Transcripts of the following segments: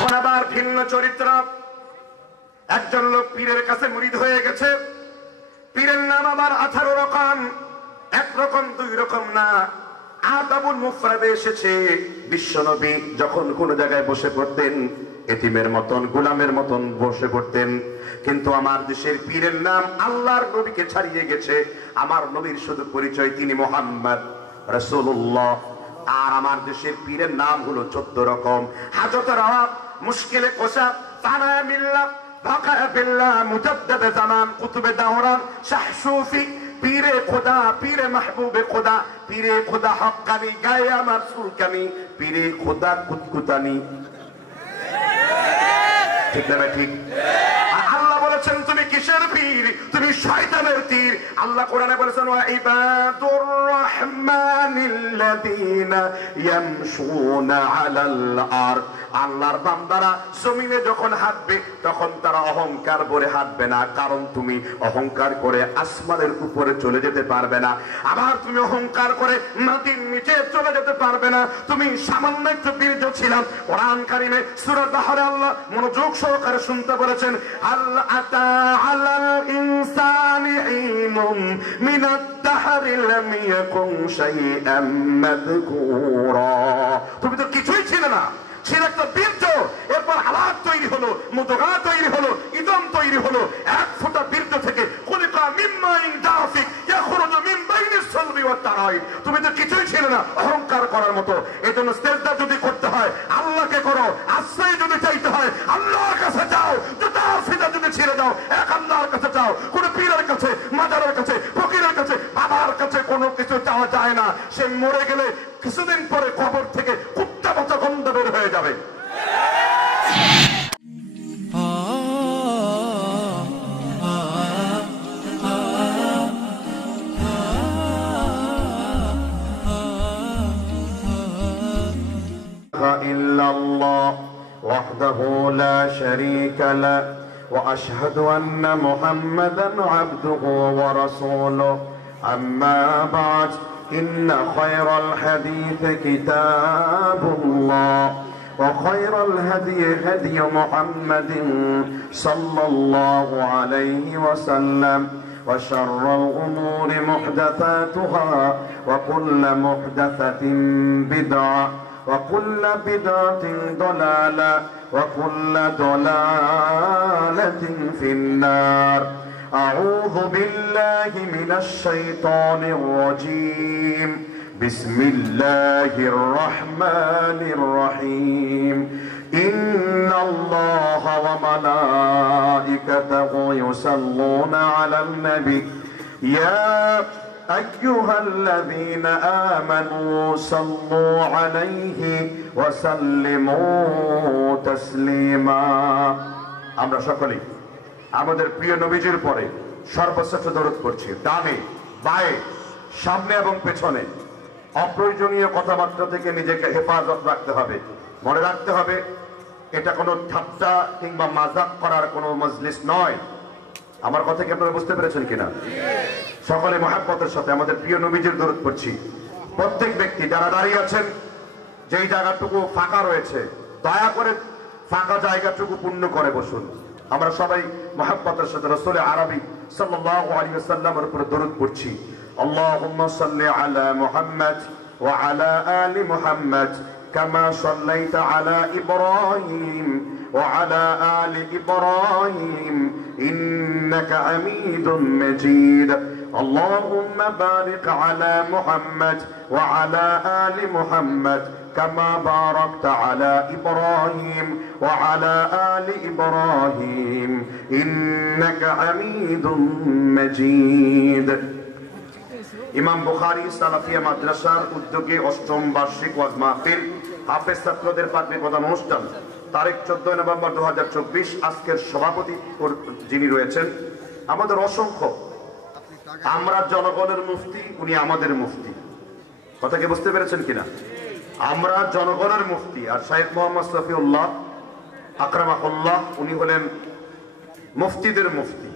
এখন আবার ভিন্ন চরিত্র। একজন লোক পীরের কাছে মুরিদ হয়ে গেছে। পীরের নাম আবার 18 রকম, একরকম দুই রকম না। আদাবুল মুফরাদে এসেছে বিশ্বনবী যখন কোন জায়গায় বসে পড়তেন এতিমের মতন গোলামের মতন বসে পড়তেন। কিন্তু আমার দেশের পীরের নাম আল্লাহর নবীকে ছাড়িয়ে গেছে। আমার নবীর শুধু পরিচয় তিনি মুহাম্মদ রাসূলুল্লাহ। আর আমার দেশের পীরের নাম হলো 14 রকম। হাজত রাওয়া, মুশকিলে কোশা, ফানা মিল্লাহ, বাকায়া বিল্লাহ, মুজাদ্দিদ জামান, কুতুবে দাওরান, শাহ সুফি, পীরে খোদা, পীরে মাহবুবে খোদা, পীরে খোদা হক্কানি, গায়ে আমার সুলকানি, পীরে খোদা কুতকুতানি। ঠিক না ঠিক? আল্লাহ বলেছেন তুমি কিসের পীর? তুমি শয়তানের তীর। আল্লাহ কোরআনে বলেছেন ওয়া ইবাদুর রাহমানিল্লাযীনা ইয়ামশুনা আলাল আরদ। আল্লাহর বান্দারা জমিনে যখন হাঁটবে তখন তারা অহংকার করে হাঁটবে না, কারণ তুমি অহংকার করে আসমানের উপরে চলে যেতে পারবে না। আবার তুমি অহংকার করে মাটির নিচে চলে যেতে পারবে না। তুমি সামান্য একটু বীর্য ছিলাম। কোরআন কারিমে সূরা দাহরে আল্লাহ মনোযোগ সহকারে শুনতে বলেছেন আল্লাহ আতা আলাল ইনসানি ঈনুম মিনাদ দাহরি লাম ইয়াকুন শাইআম মাযকুরা। তুমি তো কিছুই ছিলে না, ছিল একটা বীর্য। এরপর আলাদ তৈরি হলো, মুদগা তৈরি হলো, ইদম তৈরি হলো। এক ফোঁটা বীর্য থেকে খুলিকা মিন মাইন দাফিক ইয়াখরুজু মিন বাইনিস সালবি ওয়াত তারাইব। তুমি তো কিছুই ছিল না অহংকার করার মতো। এজন্য সিজদা যদি করতে হয় আল্লাহকে করো, আশ্রয় যদি চাইতে হয় আল্লাহর কাছে যাও, জুতা সিজদা যদি ছেড়ে দাও এক আল্লাহর কাছে যাও। কোন পীরের কাছে, মাজারের কাছে, ফকিরের কাছে, বাবার কাছে কোনো কিছু চাওয়া যায় না। সে মরে গেলে কিছুদিন পরে কবর থেকে কুত্তা পচা গন্ধ বের হয়ে যাবে। ইল্লাল্লাহ ওয়াহদাহু লা শারীকা লাহ ওয়া আশহাদু আন্না মুহাম্মাদান আবদুহু ওয়া রাসূলুহু। আম্মা বা'দ إن خير الحديث كتاب الله وخير الهدي هدي محمد صلى الله عليه وسلم وشر الأمور محدثاتها وكل محدثة بدعة وكل بدعة ضلالة وكل ضلالة في النار. أعوذ بالله من الشيطان الرجيم. بسم الله الرحمن الرحيم. إن الله وملائكته يصلون على النبي يا أيها الذين آمنوا صلوا عليه وسلموا تسليما. আমরা সকলে আমাদের প্রিয় নবীজির পরে সর্বশ্রেষ্ঠ দরুদ পড়ছি। ডানে বায়ে সামনে এবং পেছনে অপ্রয়োজনীয় কথাবার্তা থেকে নিজেকে হেফাজত রাখতে হবে। মনে রাখতে হবে এটা কোনো ঠাট্টা কিংবা মাজাক করার কোনো মজলিস নয়। আমার কথা কি আপনারা বুঝতে পেরেছেন কিনা? সকলে মহব্বতের সাথে আমাদের প্রিয় নবীজির দরুদ পড়ছি। প্রত্যেক ব্যক্তি যারা দাঁড়িয়ে আছেন, যেই জায়গাটুকু ফাঁকা রয়েছে দয়া করে ফাঁকা জায়গাটুকু পূর্ণ করে বসুন। আমরা সবাই মহব্বতের সাথে রাসূল আরবি সাল্লাল্লাহু আলাইহি ওয়াসাল্লামের উপর দরুদ পড়ছি। আল্লাহুম্মা সাল্লি আলা মুহাম্মাদ ওয়া আলা আলি মুহাম্মাদ কামা সাল্লাইতা আলা ইব্রাহিম ওয়া আলা আলি ইব্রাহিম ইন্নাকা হামিদুম মাজিদ। আল্লাহুম্মা বারিক আলা মুহাম্মাদ ওয়া আলা আলি মুহাম্মাদ كما باركت على إبراهيم وعلى آل إبراهيم إنك حميد مجيد. ইমাম বুখারী সালাফিয়া মাদ্রাসার উদ্যোগে ৮ম বার্ষিক ওয়াজ মাহফিল হাফেজ ছাত্রদের পাগড়ি প্রদান অনুষ্ঠান তারিখ 14 নভেম্বর 2024। আজকের সভাপতি যিনি রয়েছেন আমাদের অসংখ্য, আমরা জনগণের মুফতি, উনি আমাদের মুফতি। কথা কি বুঝতে পেরেছেন কিনা? আমরা জনগণের মুফতি আর শাইখ মোহাম্মদ শফিউল্লাহ আকরামাহুল্লাহ উনি হলেন মুফতিদের মুফতি।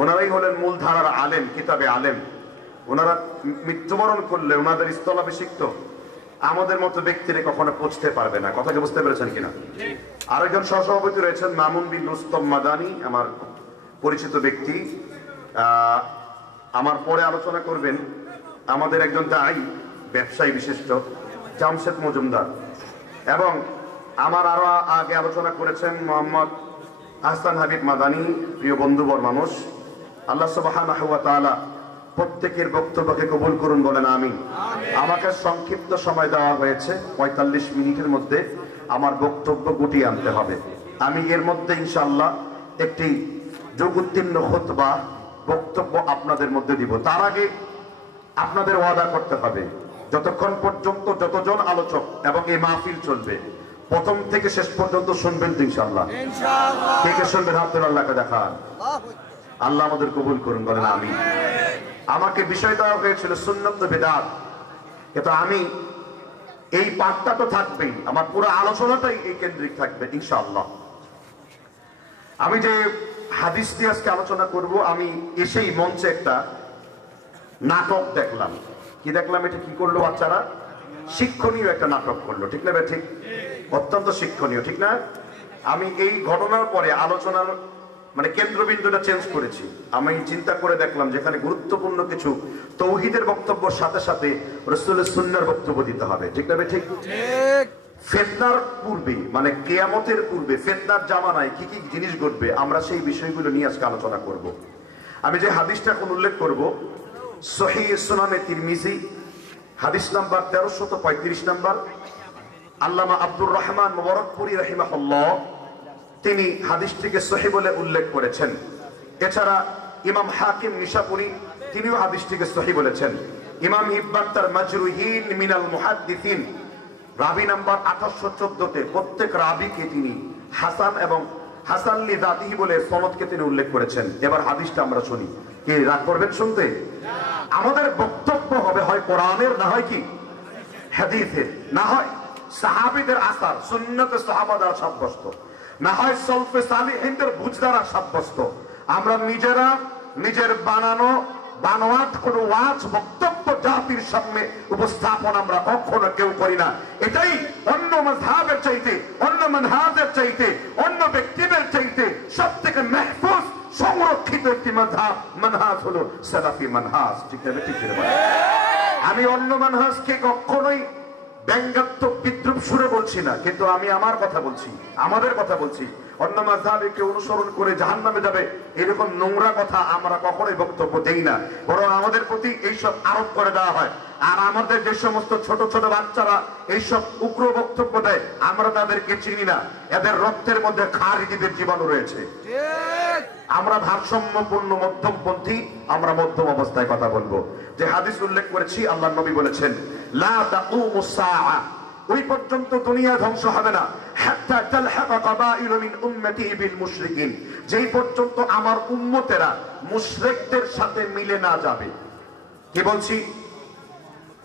ওনারাই হলেন মূলধারার আলেম, কিতাবে আলেম। ওনারা মৃত্যুবরণ করলে ওনাদের স্থলাভিষিক্ত আমাদের মতো ব্যক্তিরা কখনো পৌঁছতে পারবে না। কথাকে বুঝতে পেরেছেন কিনা? আরেকজন সহসভাপতি রয়েছেন মামুন বিন রুস্তম মাদানী, আমার পরিচিত ব্যক্তি। আমার পরে আলোচনা করবেন আমাদের একজন দায়ী ব্যবসায়ী বিশিষ্ট জামশেদ মজুমদার, এবং আমার আরো আগে আলোচনা করেছেন মোহাম্মদ আহসান হাবিব মাদানী, প্রিয় বন্ধুবর মানুষ। আল্লাহ সুবহানাহু ওয়া তাআলা প্রত্যেকের বক্তব্যকে কবুল করুন, বলেন আমিন। আমাকে সংক্ষিপ্ত সময় দেওয়া হয়েছে, ৪৫ মিনিটের মধ্যে আমার বক্তব্য গুটিয়ে আনতে হবে। আমি এর মধ্যে ইনশাআল্লাহ একটি যোগুত্তীর্ণ খুতবা বক্তব্য আপনাদের মধ্যে দিব। তার আগে আপনাদের ওয়াদা করতে হবে, যতক্ষণ পর্যন্ত যতজন আলোচক এবং এই মাহফিল চলবে প্রথম থেকে শেষ পর্যন্ত শুনবেন তো ইনশাআল্লাহ। কে কে শুনবেন হাত তুলে আল্লাহকে দেখান। আল্লাহ আমাদের কবুল করুন, বলেন আমিন। আমাকে বিষয় দেওয়া হয়েছিল সুন্নাত বিদআত, কিন্তু আমি এই পাঠটা তো থাকবেই, আমার পুরো আলোচনাটাই এই কেন্দ্রিক থাকবে ইনশাআল্লাহ। আমি যে হাদিস দিয়ে আজকে আলোচনা করব, আমি এসেই মঞ্চে একটা নাটক দেখলাম। কি দেখলাম? এটা কি করলো বাচ্চারা? শিক্ষণীয় একটা নাটক করলো, ঠিক না? ঠিক, অত্যন্ত শিক্ষণীয়, ঠিক না? আমি এই ঘটনার পরে আলোচনার মানে কেন্দ্রবিন্দুটা চেঞ্জ করেছি। আমি চিন্তা করে দেখলাম যেখানে গুরুত্বপূর্ণ কিছু তৌহিদের বক্তব্যের সাথে সাথে রাসূলের সুন্নাহর বক্তব্য দিতে হবে, ঠিক না? ঠিক। ফিতনার পূর্বে মানে কিয়ামতের পূর্বে ফিতনার জামানায় কি কি জিনিস ঘটবে, আমরা সেই বিষয়গুলো নিয়ে আজকে আলোচনা করব। আমি যে হাদিসটা এখন উল্লেখ করব, সহিহ সুনানে তিরমিজি হাদিস নাম্বার 1335 নাম্বার। আল্লামা আব্দুর রহমান মুবারকপুরি রাহিমাহুল্লাহ তিনি হাদিসটিকে সহিহ বলে উল্লেখ করেছেন। এছাড়া ইমাম হাকিম নিশাপুরি তিনিও হাদিসটিকে সহিহ বলেছেন। ইমাম ইবন তার মাজরুহিন মিনাল মুহাদ্দিসিন রাবি নাম্বার 2814 প্রত্যেক রাবিকে তিনি হাসান এবং হাসান লি যাতিহি বলে সনদকে তিনি উল্লেখ করেছেন। এবার হাদিসটা আমরা শুনি। কি রাগ করবেন শুনতে? আমাদের বক্তব্য হবে হয় কোরআনের, না হয় কি হাদিসের, না হয় সাহাবীদের আসার সুন্নতে সাহাবাদের সাব্যস্ত, না হয় সলফে সালিহিনদের বুঝ দ্বারা সাব্যস্ত। আমরা নিজেরা নিজের বানানো বানোয়াট কোন ওয়াজ বক্তব্য জাতির সামনে উপস্থাপন আমরা কখনো কেউ করি না। এটাই অন্য মাযহাবের চাইতে, অন্য মানহাজের চাইতে, অন্য ব্যক্তিদের চাইতে সব থেকে মাহফুজ সংরক্ষিত একটি মানহাজ হলো সালাফি মানহাজ, ঠিক না? ঠিক। আমি অন্য মানহাজকে কখনোই ব্যঙ্গাত্মক বিদ্রুপ সুরে বলছি না, কিন্তু আমি আমার কথা বলছি, আমাদের কথা বলছি। অন্য মাযহাবকে অনুসরণ করে জাহান্নামে যাবে এরকম নোংরা কথা আমরা কখনোই বক্তব্য দেই না, বরং আমাদের প্রতি এইসব আরোপ করে দেওয়া হয়। আর আমাদের যে সমস্ত ছোট ছোট বাচ্চারা এইসব উগ্র বক্তব্য দেয়, আমরা তাদেরকে চিনি না, এদের রক্তের মধ্যে খারিজিদের জীবাণু রয়েছে। আমরা ভারসাম্যপূর্ণ মধ্যমপন্থী, আমরা মধ্যম অবস্থায় কথা বলবো। যে হাদিস উল্লেখ করেছি, আল্লাহর নবী বলেছেন লা তাকুমুস সাআ, ওই পর্যন্ত দুনিয়া ধ্বংস হবে না, হাত্তা তালহাকা কাবাইলু মিন উম্মতি বিল মুশরিকিন, যেই পর্যন্ত আমার উম্মতেরা মুশরিকদের সাথে মিলে না যাবে। কি বলছি?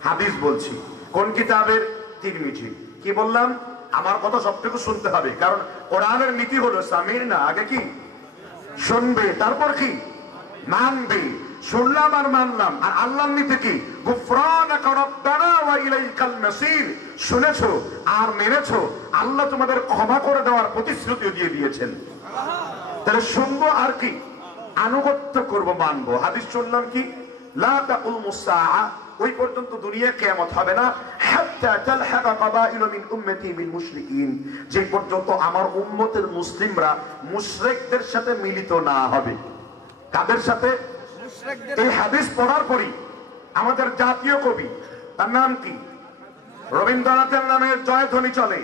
হাদিস বলছি। কোন কিতাবের? তিরমিজি। কি বললাম? আমার কথা সবটুকু শুনতে হবে, কারণ কোরআনের নীতি হলো সামির না, আগে কি শুনবে, তারপর কি মানবে। শুনলাম আর মানলাম। আর আল্লাহর নীতি কি? গুফরানাকা রাব্বানা ওয়া ইলাইকাল মাসির, শুনেছো আর মেনেছো, আল্লাহ তোমাদের ক্ষমা করে দেওয়ার প্রতিশ্রুতি দিয়ে দিয়েছেন। তাহলে শুনবো আর কি আনুগত্য করব, মানবো। হাদিস শুনলাম কি লা তাকুমুস সাআ, ওই পর্যন্ত দুনিয়া কিয়ামত হবে না, হাত্তা তালহাকা কাবাইলু মিন উম্মতি বিল মুশরিকিন, যে পর্যন্ত আমার উম্মতের মুসলিমরা মুশরিকদের সাথে মিলিত না হবে। কাদের সাথে? এই হাদিস পড়ার পরই আমাদের জাতীয় কবি, তার নাম কি, রবীন্দ্রনাথের নামে জয়ধ্বনি চলে।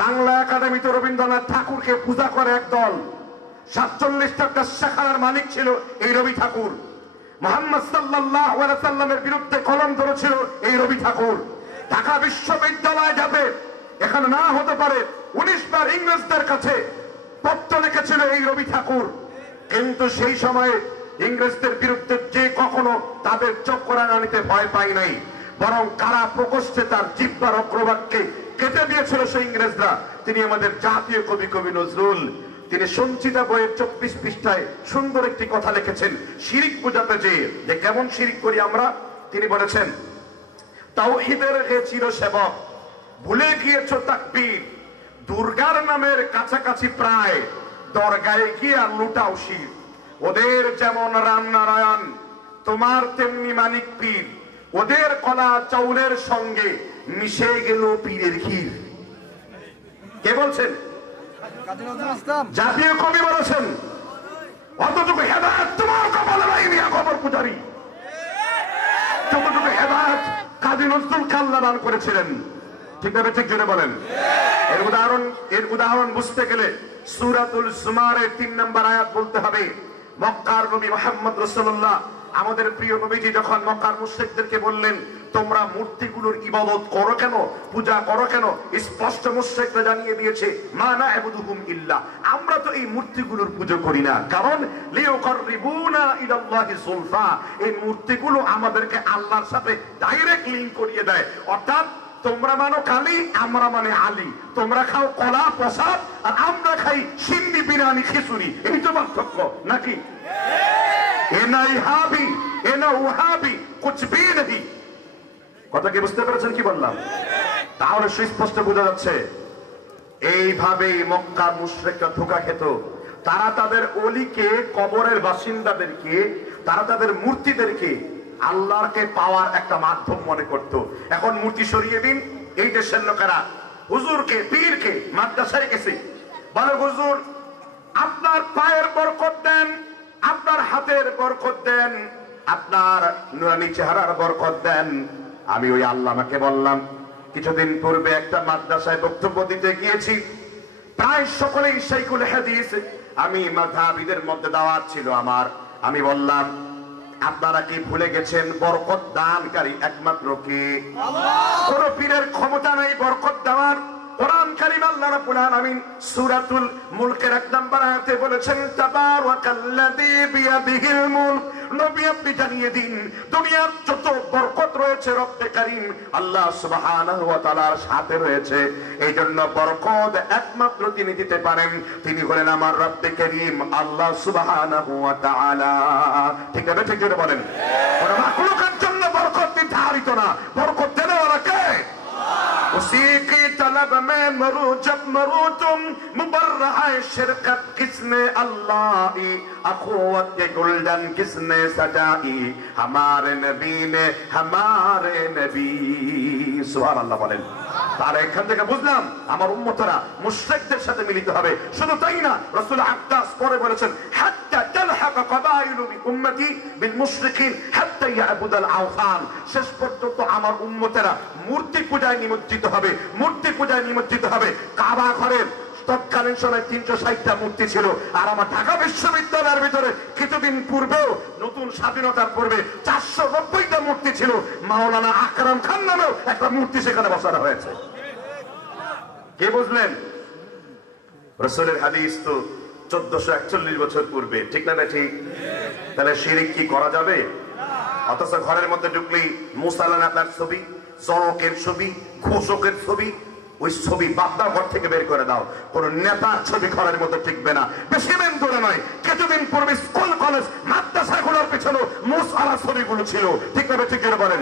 বাংলা একাডেমিতে রবীন্দ্রনাথ ঠাকুরকে পূজা করে একদল। 47টা দেশখানার মালিক ছিল এই রবি ঠাকুর। মুহাম্মদ সাল্লাল্লাহু আলাইহি সাল্লামের বিরুদ্ধে কলম ধরেছিল এই রবি ঠাকুর। ঢাকা বিশ্ববিদ্যালয় যাতে এখানে না হতে পারে 19 বার ইংরেজদের কাছে পত্র লিখেছিল এই রবি ঠাকুর। কিন্তু সেই সময়ে ইংরেজদের বিরুদ্ধে যে কখনো তাদের চোখ রাঙানিতে ভয় পায় নাই, বরং কারা প্রকোষ্ঠে তার জিহ্বার অগ্রভাগকে কেটে দিয়েছিল সেই ইংরেজরা। তিনি আমাদের জাতীয় কবি, কবি নজরুল। তিনি সঞ্চিতা বইয়ের 24 পৃষ্ঠায় সুন্দর একটি কথা লিখেছেন শিরিক বোঝাতে যে কেমন শিরিক করি আমরা। তিনি বলেছেন, তাওহীদের হে চির সেবক, ভুলে গিয়েছো তাকবীর, দুর্গার নামের কাছাকাছি প্রায় দরগায় গিয়া লুটাও শির। ওদের যেমন রামনারায়ণ, তোমার তেমনি মানিক পীর। ওদের কলা চাউলের সঙ্গে মিশে গেল পীরের ক্ষীর। কে বলছেন? জাতীয় কবি বলেছেন। অতটুকু হেদায়েত তোমার কপালে নাই মিয়া কবর পূজারী। যতটুকু হেদায়েত কাজী নজরুল কাল্লা দান করেছিলেন। ঠিক না? ঠিক জোরে বলেন। এর উদাহরণ বুঝতে গেলে সূরাতুল জুমারের 3 নম্বর আয়াত বলতে হবে। মক্কার নবী মুহাম্মদ রাসূলুল্লাহ আমাদের প্রিয় নবীজি যখন মক্কার মুশরিকদেরকে বললেন, তোমরা মূর্তিগুলোর ইবাদত করো কেন, পূজা করো কেন? স্পষ্ট মুশরিকরা জানিয়ে দিয়েছে, মা না'বুদুহুম ইল্লা, আমরা তো এই মূর্তিগুলোর পূজা করি না, কারণ লিয়ুকাররিবুনা ইলাল্লাহি যুলফা, এই মূর্তিগুলো আমাদেরকে আল্লাহর সাথে ডাইরেক্ট লিংক করিয়ে দেয়। অর্থাৎ তোমরা মানো কালী, আমরা মানে আলী। তোমরা খাও কলা প্রসাদ, আর আমরা খাই সিন্নি বিরিয়ানি খিচুড়ি। এই তো পার্থক্য নাকি? এনা ইহাবি এনা উহাবি কুছ ভি নেহি। কথা কি বুঝতে পেরেছেন কি বললাম? তাহলে সুস্পষ্ট বোঝা যাচ্ছে এইভাবেই মক্কার মুশরিকরা ধোঁকা খেত। তারা তাদের অলিকে, কবরের বাসিন্দাদেরকে, তারা তাদের মূর্তিদেরকে আল্লাহকে পাওয়ার একটা মাধ্যম মনে করত। এখন মূর্তি সরিয়ে দিন, এই দেশের লোকেরা হুজুরকে, পীরকে মাদ্রাসায় গেছে, বলে হুজুর আপনার পায়ের বরকত দেন, আপনার হাতের বরকত দেন, আপনার নুরানি চেহারার বরকত দেন। আমি ওই আল্লামাকে বললাম, কিছুদিন পূর্বে একটা মাদ্রাসায় বক্তব্য দিতে গিয়েছি, প্রায় সকলেই শাইখুল হাদিস, আমি মাযহাবীদের মধ্যে দাওয়াত ছিল আমার। আমি বললাম, আপনারা কি ভুলে গেছেন বরকত দানকারী একমাত্র কে? কোন পীরের ক্ষমতা নেই বরকত দেওয়ার। কোরআন কারীম আল্লাহ রাব্বুল আলামিন সূরাতুল মুলকের 1 নম্বর আয়াতে বলেছেন, তাবারাকাল্লাযী বিয়াদিহিল মুলক। নবী আপনি জানিয়ে দিন, দুনিয়ার যত বরকত রয়েছে রব্বে কারীম আল্লাহ সুবহানাহু ওয়া তাআলার সাথে রয়েছে। এই জন্য বরকত একমাত্র তিনি দিতে পারেন, তিনি হলেন আমার রব্বে কারীম আল্লাহ সুবহানাহু ওয়া তাআলা। ঠিক আছে? ঠিক করে বলেন। কোন মাখলুকের জন্য বরকত নির্ধারিত না, বরকত দেওয়ার কে? उसी की तलब में मरू जब मरू तुम मुबर्रह शिरकत किसने अल्लाह अखुवत के गुल्डन किसने सजाई हमारे नबी ने हमारे नबी। सुभान अल्लाह बोलेन। তার এখান থেকে বুঝলাম আমার উম্মতরা মুশরিকদের সাথে মিলিত হবে। শুধু তাই না, রাসূল আকদাস পরে বলেছেন, হাত্তা তালহাকা কাবাইলু উম্মতি বিল মুশরিকিন হাত্তা ইয়াবুদাল আওসান। শেষ পর্যন্ত আমার উম্মতেরা মূর্তি পূজায় নিমজ্জিত হবে, মূর্তি পূজায় নিমজ্জিত হবে। কাবা ঘরের তৎকালীন সময় 360টা মূর্তি ছিল, আর আমার ঢাকা বিশ্ববিদ্যালয়ের ভিতরে কিছুদিন পূর্বেও নতুন স্বাধীনতার পূর্বে 490টা মূর্তি ছিল। মাওলানা আকরাম খান নামেও একটা মূর্তি সেখানে বসানো হয়েছে। কে বুঝলেন? রাসূলের হাদিস তো 1441 বছর পূর্বে। ঠিক না? ঠিক। তাহলে শিরক কি করা যাবে? অথচ ঘরের মধ্যে ঢুকলেই মুসা আলাইহিস ছবি, জনকের ছবি, ঘোষকের ছবি, ওই ছবি বাপদা ঘর থেকে বের করে দাও। কোন নেতার ছবি ঘরের মধ্যে টিকবে না। বেশি দিন ধরে নয়, কিছুদিন পূর্বে স্কুল কলেজ মাদ্রাসাগুলোর পিছনে মুসার ছবিগুলো ছিল। ঠিক না? ঠিক করে বলেন।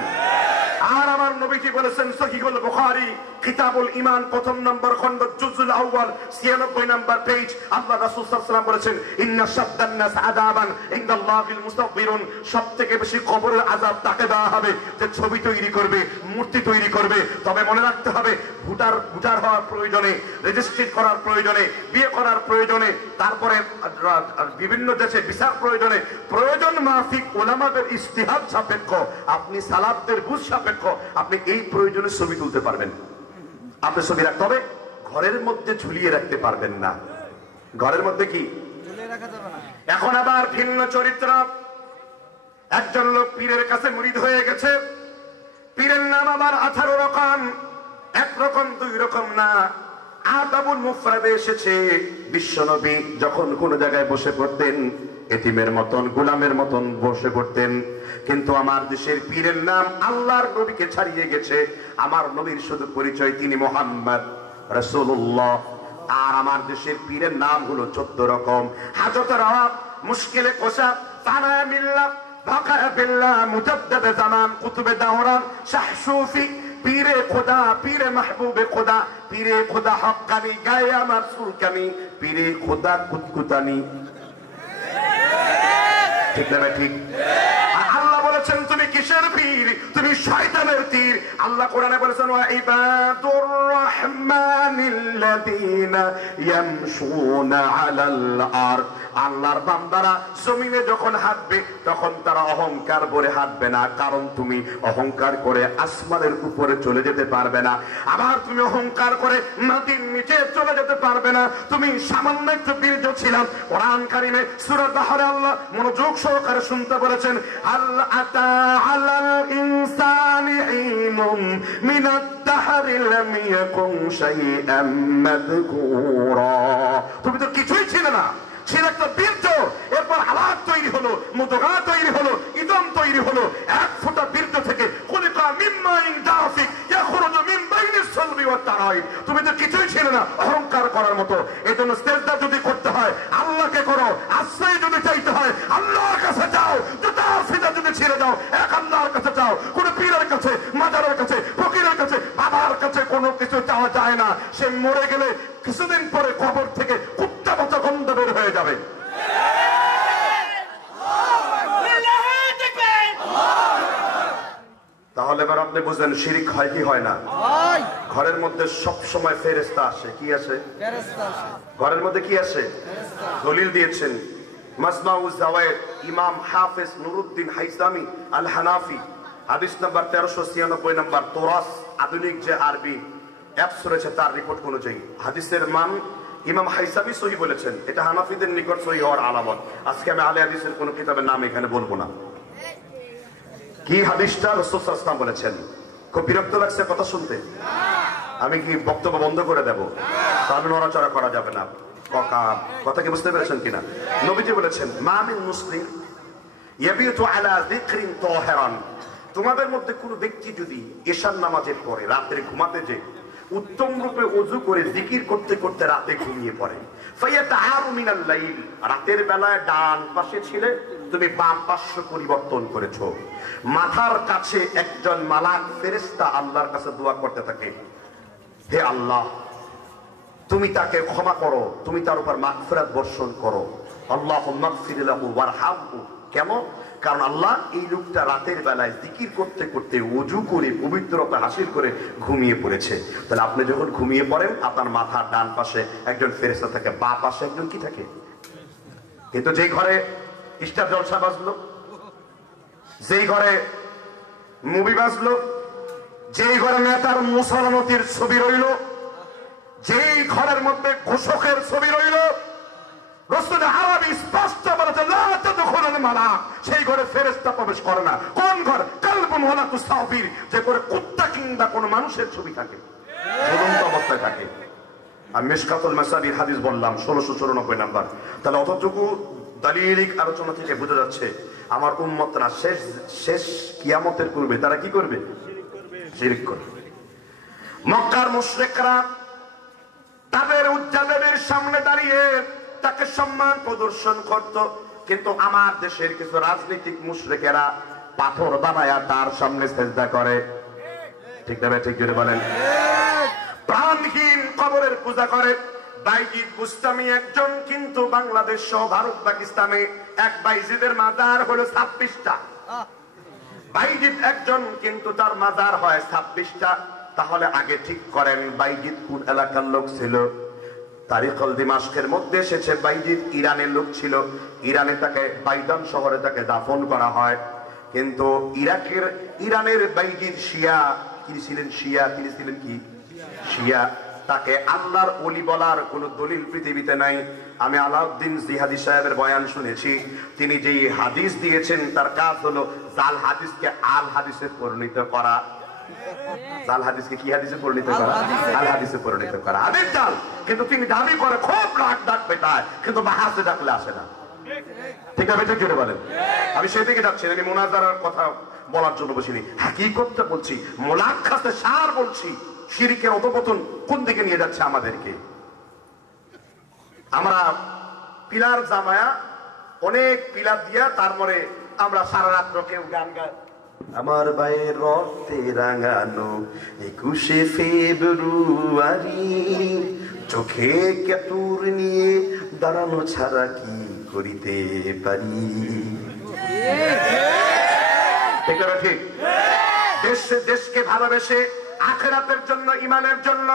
আর আমার নবীজি বলেছেন সহিহুল বুখারী কিতাবুল ঈমান 1 নম্বর খণ্ড জুজুল আউয়াল 96 নম্বর পেজ, আল্লাহ রাসূল সাল্লাল্লাহু আলাইহি ওয়াসাল্লাম বলেছেন, ইন্না শাদ্দান নাস আযাবান ইনদাল্লাহিল মুস্তাগফিরুন। সবথেকে বেশি কবরের আযাব তাকে দেওয়া হবে যে ছবি তৈরি করবে, মূর্তি তৈরি করবে। তবে মনে রাখতে হবে, ভোটার হওয়ার প্রয়োজনে, রেজিস্ট্রি করার প্রয়োজনে, বিয়ে করার প্রয়োজনে, তারপরে বিভিন্ন দেশে ভিসার প্রয়োজনে, প্রয়োজন মাফিক উলামাদের ইজতিহাদ সাপেক্ষ, আপনি সালাফদের বুঝ সাপেক্ষ আপনি এই প্রয়োজনে ছবি তুলতে পারবেন। আপনি ছবি রাখতে হবে, ঘরের মধ্যে ঝুলিয়ে রাখতে পারবেন না। ঘরের মধ্যে কি ঝুলিয়ে রাখা যাবে না। এখন আবার ভিন্ন চরিত্র। একজন লোক পীরের কাছে মুরিদ হয়ে গেছে। পীরের নাম আবার 18 রকম, একরকম 2 রকম না। আদাবুল মুফরাদে এসেছে, বিশ্বনবী যখন কোন জায়গায় বসে পড়তেন এতিমের মতন, গোলামের মতন বসে পড়তেন। কিন্তু আমার দেশের পীরের নাম আল্লাহর নবীকে ছাড়িয়ে গেছে। আমার নবীর শুধু পরিচয় তিনি মুহাম্মদ রাসূলুল্লাহ। আর আমার দেশের পীরের নাম হলো 14 রকম। হাজত রাওয়াব, মুশকিলে কোশা, ফানা মিল্লাহ, বাকায়া বিল্লাহ, মুজাদ্দিদ জামান, কুতুবে দাওরান, শাহ সুফি, পীরে খোদা, পীরে মাহবুবে খোদা, পীরে খোদা হক্কানি, গায়ে আমার সুলকানি, পীরে খোদা কুতকুতানি। ঠিক না ঠিক? আল্লাহ বলেছেন তুমি কিসের পীর? তুমি শয়তানের তীর। আল্লাহ কোরআনে বলেছেন ওয়া ইবাদুর রাহমানিল্লাযীনা ইয়ামশুনা আলাল আরদ। আল্লাহর বান্দারা জমিনে যখন হাঁটবে তখন তারা অহংকার ভরে হাঁটবে না, কারণ তুমি অহংকার করে আসমানের উপরে চলে যেতে পারবে না, আবার তুমি অহংকার করে মাটির নিচে চলে যেতে পারবে না। তুমি সামান্য একটু বীর্য ছিলাম। কোরআন কারিমে সূরা দাহরে আল্লাহ মনোযোগ সহকারে শুনতে বলেছেন, আল্লাহ আতা আলাল ইনসানি ঈনুম মিনাদ দাহরি লাম ইয়াকুন শাইআম মাযকুরা। তুমি তো কিছুই ছিলে না, ছিল একটা বীর্য, এরপর আলাদ তৈরি হলো, মুদগা তৈরি হলো, ইদম তৈরি হলো। এক ফোঁটা বীর্য থেকে খুলিকা মিন মাইন দাফিক ইয়াখরুজু মিন বাইনিস সালবি ওয়াত তারাইব। তুমি তো কিছুই ছিল না অহংকার করার মতো। এজন্য সিজদা যদি করতে হয় আল্লাহকে করো, আশ্রয় যদি চাইতে হয় আল্লাহর কাছে যাও, জুতার সিজদা যদি ছেড়ে দাও এক আল্লাহর কাছে যাও। কোন পীরের কাছে, মাজারের কাছে, ফকিরের কাছে, বাবার কাছে কোনো কিছু চাওয়া যায় না। সে মরে গেলে কিছুদিন পরে কবর থেকে কুত্তা পচা গন্ধ বের হয়ে যাবে। তাহলে এবার আপনি বুঝলেন শিরিক হয় কি হয় না? ঘরের মধ্যে সব সময় ফেরেশতা আসে। কি আসে? ঘরের মধ্যে কি আসে? দলিল দিয়েছেন মাজমাউজ জাওয়ায়েদ ইমাম হাফেজ নুরুদ্দিন হাইসামি আল হানাফি, হাদিস নাম্বার 1396 নম্বর। তোরাস আধুনিক যে আরবি অ্যাপস রয়েছে তার রিপোর্ট অনুযায়ী হাদিসের মান ইমাম হাইসামি সহি বলেছেন। এটা হানাফিদের নিকট সহি হওয়ার আলামত। আজকে আমি আলে হাদিসের কোন কিতাবের নাম এখানে বলবো না। কি হাদিসটা রাসূল সাল্লাল্লাহু আলাইহি ওয়াসাল্লাম বলেছেন? খুব বিরক্ত লাগছে কথা শুনতে? আমি কি বক্তব্য বন্ধ করে দেব? তাহলে নড়াচড়া করা যাবে না। কথা কি বুঝতে পেরেছেন কিনা? নবীজি বলেছেন মা মিন মুসলিম ইয়াবিতু আলা যিকরিন তাহিরান। তোমাদের মধ্যে কোনো ব্যক্তি যদি এশার নামাজের পরে রাতে ঘুমাতে যায় উত্তম রূপে ওযু করে জিকির করতে করতে রাতে ঘুমিয়ে পড়ে, ফায়াতাআরু মিনাল লাইল, রাতের বেলায় ডান পাশে ছিলে তুমি বাম পাশে পরিবর্তন করেছো। মাথার কাছে একজন মালাক ফেরেশতা আল্লাহর কাছে দোয়া করতে থাকে, হে আল্লাহ তুমি তাকে ক্ষমা করো, তুমি তার উপর মাগফিরাত বর্ষণ করো। আল্লাহুম্মা গফির লাহু ওয়ারহামহু। কেন? কারণ আল্লাহ এই লোকটা রাতের বেলায় জিকির করতে করতে ওযু করে পবিত্রতা হাসিল করে ঘুমিয়ে পড়েছে। তাহলে আপনি যখন ঘুমিয়ে পড়েন আপনার মাথার ডান পাশে একজন ফেরেশতা থাকে, বাম পাশে একজন কি থাকে? কিন্তু যেই ঘরে স্টার জলসা বাজলো, যেই ঘরে মুভি বাজলো, যেই ঘরে নেতার মুসলমানতির ছবি রইল, যেই ঘরের মধ্যে ঘোষকের ছবি রইল, রাসূল আরবি স্পষ্ট বলেছে লা তাদখুলুল মালাক, সেই ঘরে ফেরেশতা প্রবেশ করে না। কোন ঘর? কালবুন ওয়ালা তুসাফির, যে ঘরে কুত্তা কিংবা কোন মানুষের ছবি থাকে, ঝুলন্ত অবস্থায় থাকে। আমি মিশকাতুল মাসাবির হাদিস বললাম 1694 নাম্বার। তাহলে অতটুকু দালিলিক আলোচনা থেকে বোঝা যাচ্ছে আমার উম্মতরা শেষ কিয়ামতের পূর্বে তারা কি করবে? শিরক করবে। মক্কার মুশরিকরা তাদের উজ্জাদেবের সামনে দাঁড়িয়ে তাকে সম্মান প্রদর্শন করত, কিন্তু আমার দেশের কিছু রাজনৈতিক মুশরিকেরা পাথর বানায়া তার সামনে সেজদা করে। ঠিক না? ঠিক জোরে বলেন। প্রাণহীন কবরের পূজা করে। বাইজিদ বুস্তামি একজন, কিন্তু বাংলাদেশ সহ ভারত পাকিস্তানে এক বাইজিদের মাজার হলো 26টা। বাইজিদ একজন, কিন্তু তার মাজার হয় 26টা। তাহলে আগে ঠিক করেন বাইজিদ কোন এলাকার লোক ছিল? তারিখুল দিমাশকের মধ্যে এসেছে বাইজিদ ইরানের লোক ছিল। ইরানে তাকে বাইদান শহরে তাকে দাফন করা হয়। কিন্তু ইরানের বাইজিদ শিয়া কি ছিলেন? তিনি ছিলেন কি? শিয়া। তাকে আল্লাহর ওলি বলার কোন দলিল পৃথিবীতে নাই। আমি আলাউদ্দিন জিহাদি সাহেবের বয়ান শুনেছি, তিনি যে হাদিস দিয়েছেন তার কাজ হলো জাল হাদিসকে আল হাদিসে পরিণত করা। জাল হাদিসকে কি হাদিসে পরিণত করা? আল হাদিসে পরিণত করা। হাদিস জাল, কিন্তু তিনি দাবি করে খুব রাগ ডাক পেটায়, কিন্তু বাহাসে ডাকলে আসে না। ঠিক আছে? ঠিক করে বলেন। আমি সেদিকে যাচ্ছি, আমি মুনাজারার কথা বলার জন্য বসিনি, হাকিকতটা বলছি, মোলাক্কাতে সার বলছি। শিরকের অধঃপতন কোন দিকে নিয়ে যাচ্ছে আমাদেরকে? আমরা পিলার জামায়া অনেক পিলার দিয়া তারপরে আমরা সারা রাত্র কেউ গান গায়, আমার ভাইয়ের রক্তে রাঙানো 21শে ফেব্রুয়ারি, চোখে ক্যাতুর নিয়ে দাঁড়ানো ছাড়া কি করিতে পারি? ঠিক দেশকে ভালোবেসে আখিরাতের জন্য, ইমানের জন্য,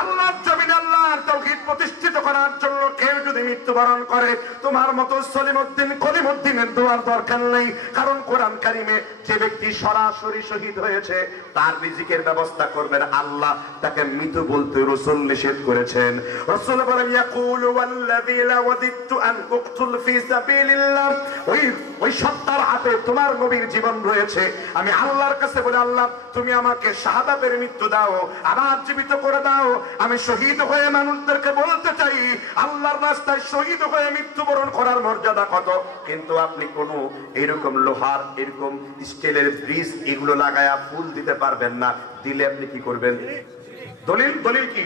আল্লাহর জমিনে আল্লাহর তাওহীদ প্রতিষ্ঠিত করার জন্য কেউ যদি মৃত্যুবরণ করে, তোমার মতো সলিমউদ্দিন কলিমউদ্দিনের দোয়ার দরকার নেই। কারণ কোরআন কারিমে যে ব্যক্তি সরাসরি শহীদ হয়েছে তার রিজিকের ব্যবস্থা করবেন আল্লাহ, তাকে মৃত বলতে রাসূল নিষেধ করেছেন। রাসূল বলেন ইয়াকুলু ওয়াল্লাযী লা ওয়াদিতু আন উকতুল ফি সাবিলিল্লাহ, ওই সত্তার হাতে তোমার নবীর জীবন রয়েছে, আমি আল্লাহর কাছে বলি আল্লাহ তুমি আমাকে শাহাদাতের মৃত্যু দাও, আবার জীবিত করে দাও। আমি শহীদ হয়ে মানুষদেরকে বলতে চাই আল্লাহর রাস্তায় শহীদ হয়ে মৃত্যুবরণ করার মর্যাদা কত। কিন্তু আপনি কোন এরকম লোহার, এরকম স্টিলের ব্রিজ এগুলো লাগায়া ফুল দিতে পারবেন না। দিলে আপনি কি করবেন? দলিল কি?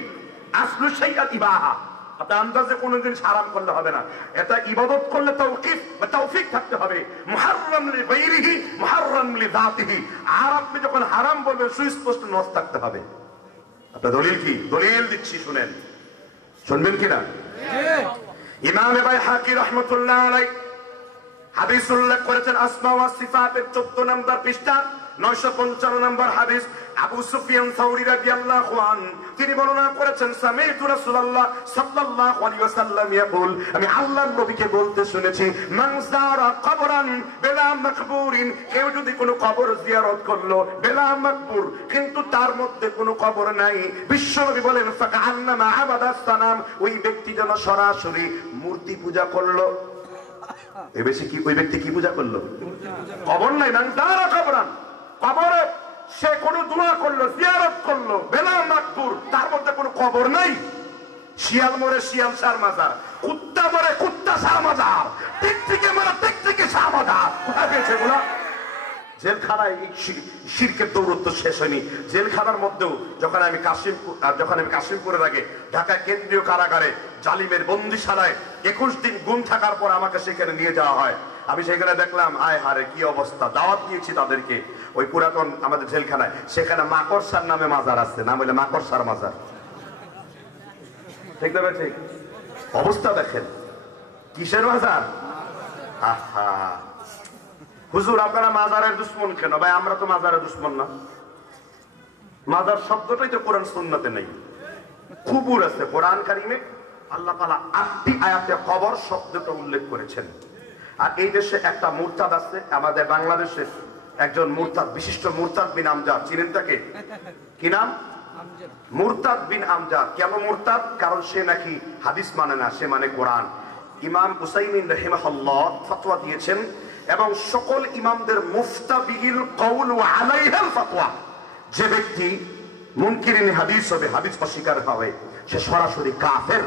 আসলু শাইআত ইবাহা। আপনি আন্দাজে কোন জিনিস হারাম করলে হবে না, এটা ইবাদত করলে তাওকিফ বা তৌফিক থাকতে হবে। মুহাররাম লিগাইরিহি মুহাররাম লিযাতিহি। আর আপনি যখন হারাম বলবেন সুস্পষ্ট নস থাকতে হবে। আপনার দলিল কি? দলিল দিচ্ছি, শুনেন, শুনবেন কিনা? ইমাম বাইহাকি রাহমাতুল্লাহ আলাইহি হাদিস উল্লেখ করেছেন আসমা ওয়া সিফাতের 14 নম্বর পৃষ্ঠা 955 নম্বর হাদিস। আবু সুফিয়ান সাউরি রাদিয়াল্লাহু আনহু তিনি বর্ণনা করেছেন সামি'তু রাসূলুল্লাহ সাল্লাল্লাহু আলাইহি ওয়াসাল্লাম ইয়াকুল, আমি আল্লাহর নবীকে বলতে শুনেছি, মান যারা কবরান বিলা মাকবুরিন, কেউ যদি কোনো কবর জিয়ারত করলো বিলা মাকবুর, কিন্তু তার মধ্যে কোনো কবর নাই, বিশ্বনবী বলেন ফাকান্নামা আবাদাস সানাম, ওই ব্যক্তি যেন সরাসরি মূর্তি পূজা করলো। এই বেশি কি ওই ব্যক্তি কি পূজা করলো? কবর নাই, মান যারা কবরান, কবরে সে কোন দোয়া করলো, জিয়ারত করলো, বেলা মাকবুর, তার মধ্যে কোনো কবর নাই। শিয়াল মরে শিয়াল সার মাজার, কুত্তা মরে কুত্তা সার মাজার, টিকটিকি মরে টিকটিকি সার মাজার। কোথায় পেয়েছে এগুলা? জেলখানায় শিরকের দৌরত্ব শেষ হয়নি। জেলখানার মধ্যেও যখন আমি কাশিমপুরের আগে ঢাকা কেন্দ্রীয় কারাগারে জালিমের বন্দিশালায় 21 দিন গুম থাকার পর আমাকে সেখানে নিয়ে যাওয়া হয়। আমি সেখানে দেখলাম আয় হারে কি অবস্থা। দাওয়াত দিয়েছি তাদেরকে ওই পুরাতন আমাদের জেলখানায়, সেখানে মাকড়সার নামে মাজার আছে, নাম হইলে মাকড়সার মাজার। ঠিক না? ঠিক অবস্থা দেখেন, কিসের মাজার? আহা হুজুর আপনারা মাজারের দুশ্মন কেন? ভাই আমরা তো মাজারের দুশ্মন না। মাজার শব্দটাই তো কোরআন সুন্নাতে নেই। কুবুর আছে কোরআন কারিমে, আল্লাহ তাআলা 8টি আয়াতে কবর শব্দটা উল্লেখ করেছেন। আর এই দেশে একটা মুরতাদ আছে, আমাদের বাংলাদেশে একজন মুরতাদ, বিশিষ্ট মুরতাদ বিন আমজাদ, চিনেন তাকে? কি নাম? মুরতাদ বিন আমজাদ। কেন মুরতাদ? কারণ সে নাকি হাদিস মানে না, সে মানে কোরআন। ইমাম উসাইমিন রাহিমাহুল্লাহ ফতোয়া দিয়েছেন এবং সকল ইমামদের মুফতাবিহিল কওল ওয়া আলাইহিল ফাতওয়া, যে ব্যক্তি মুনকিরিন হাদিস হবে, হাদিস অস্বীকার হবে, সে সরাসরি কাফের,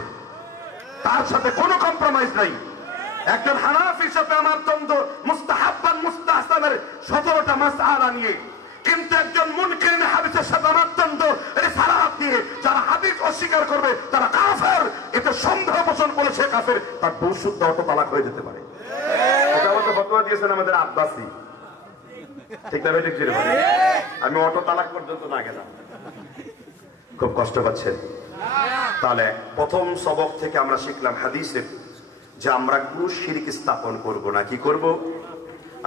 তার সাথে কোনো কম্প্রোমাইজ নাই। একজন হানাফি হিসেবে আমার দ্বন্দ্ব মুস্তাহাব্বান মুস্তাহসানের 17টা মাসআলা নিয়ে, কিন্তু একজন মুনকিরিন হাদিসের সাথে আমার দ্বন্দ্ব রিসালাত নিয়ে। যারা হাদিস অস্বীকার করবে তারা কাফের, এটা সন্দেহ পোষণ করে সে কাফের, তার বউ শুদ্ধ অটো তালাক হয়ে যেতে পারে। এটা আমাদের ফতোয়া দিয়েছেন আমাদের আব্বাসী। ঠিক না? ঠিক ছিল। আমি অটো তালাক পর্যন্ত না গেলাম। খুব কষ্ট পাচ্ছেন? তাহলে প্রথম সবক থেকে আমরা শিখলাম হাদিসে যে আমরা কোন শিরক স্থাপন করব না। কি করব?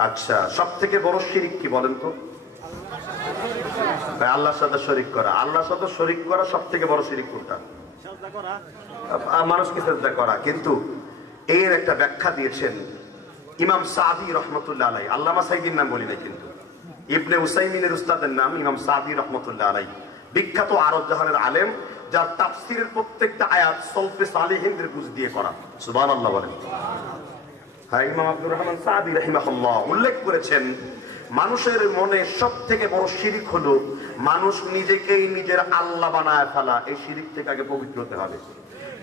আচ্ছা, সব থেকে বড় শিরক কি বলেন তো? আল্লাহর সাথে শরীক করা। আল্লাহর সাথে শরীক করা সব থেকে বড় শিরক কোনটা? মানুষকে সিজদা করা। কিন্তু এর একটা ব্যাখ্যা দিয়েছেন ইমাম সাদি রহমতুল্লাহ আলাইহি। আল্লামা সাইদির নাম বলি না, কিন্তু ইবনে উসাইমিনের উস্তাদের নাম ইমাম সাদি রহমতুল্লাহ আলাইহি, বিখ্যাত আরব জাহানের আলেম, যার তাফসীরের প্রত্যেকটা আয়াত সলফে সালেহিনদের বুঝ দিয়ে করা। সুবহানাল্লাহ বলেন। হ্যাঁ, ইমাম আব্দুর রহমান সাদি রাহিমাহুল্লাহ উল্লেখ করেছেন মানুষের মনে সব থেকে বড় শিরক হলো মানুষ নিজেকেই নিজের আল্লাহ বানায় ফেলা। এই শিরক থেকে আগে পবিত্র হতে হবে।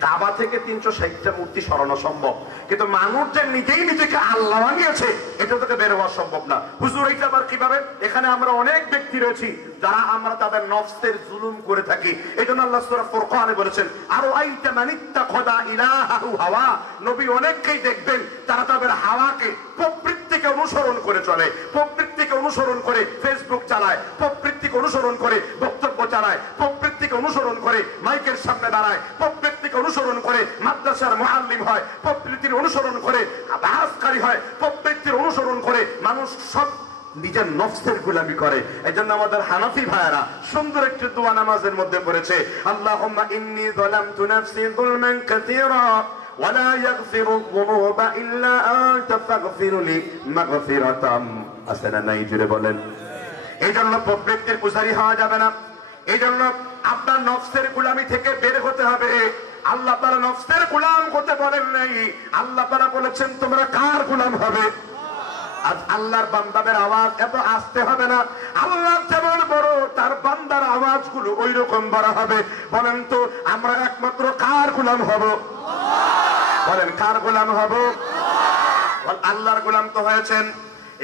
কাবা থেকে 360টা মূর্তি সরানো সম্ভব, কিন্তু মানুষ যে নিজেই নিজেকে আল্লাহ বানিয়েছে এটা থেকে বের হওয়া সম্ভব না। হুজুর এইটা আবার কিভাবে? এখানে আমরা অনেক ব্যক্তি রয়েছি যারা আমরা তাদের নফসের জুলুম করে থাকি। এইজন্য আল্লাহ সূরা ফুরকানে বলেছেন আরো আইতা মানিত্তাখাযা ইলাহাহু হাওয়া। নবী অনেককেই দেখবেন তারা তাদের হাওয়াকে, প্রবৃত্তি প্রবৃত্তিকে অনুসরণ করে চলে, প্রবৃত্তিকে অনুসরণ করে ফেসবুক চালায়, প্রবৃত্তিকে অনুসরণ করে বক্তব্য চালায়, প্রবৃত্তিকে অনুসরণ করে মাইকের সামনে দাঁড়ায়, প্রবৃত্তিকে অনুসরণ করে মাদ্রাসার মুআল্লিম হয়, প্রবৃত্তির অনুসরণ করে বাহাসকারী হয়, প্রবৃত্তির অনুসরণ করে মানুষ সব নিজের নফসের গোলামি করে। এজন্য আমাদের হানাফি ভাইয়েরা সুন্দর একটি দোয়া নামাজের মধ্যে পড়েছে, আল্লাহুম্মা ইন্নী যালামতু নাফসি যুলমান কাসীরা ওয়া লা ইয়াগফিরু যুনুবা ইল্লা আনতা ফাগফির লি মাগফিরাতাম। আসেনা নাই, জুড়ে বলেন। এই জন্য প্রবৃত্তির পূজারী হওয়া যাবে না। এই জন্য আপনার নফসের গোলামি থেকে বের হতে হবে। আল্লাহ তাআলা নফসের গোলাম হতে বলেন নাই, আল্লাহ তাআলা বলেছেন তোমরা কার গোলাম হবে? আজ আল্লাহর বান্দাদের আওয়াজ এত আসতে হবে না, আল্লাহ যেমন বড় তার বান্দার আওয়াজগুলো ওই রকম বড় হবে। বলেন তো আমরা একমাত্র কার গোলাম হব? বলেন কার গোলাম হব? আল্লাহর গোলাম তো হয়েছেন।